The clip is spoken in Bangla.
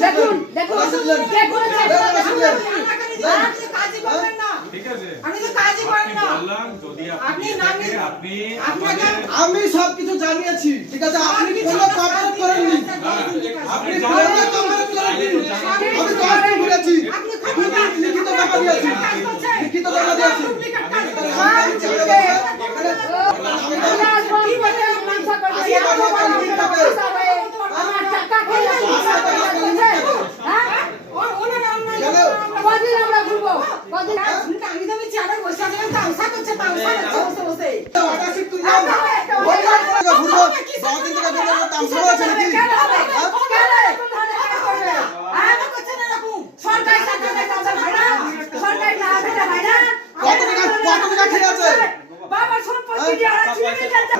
দেখুন দেখুন আমি সবকিছু জানিয়েছি ঠিক আছে? আপনি কোনো কমপ্লেন করেননি। আপনি কোনো কমপ্লেন করেননি। আমি দশ দিন ঘুরেছি। লিখিত টাকা দিয়েছি লিখিত টাকা দিয়েছি কদিন আমরা ঘুরবো। কদিন আমি তো আমি চেয়ারে বসে আছি তামসা করছে তামসা হ্যাঁ। করছে বসে বসে। ঘুরবো। দশদিন থেকে ঘুরবো তামসা করছে নাকি? হ্যাঁ। হ্যাঁ। কত টাকা ঠিক আছে? বাবা সব পয়সা দিয়ে আর চিনি যাচ্ছে।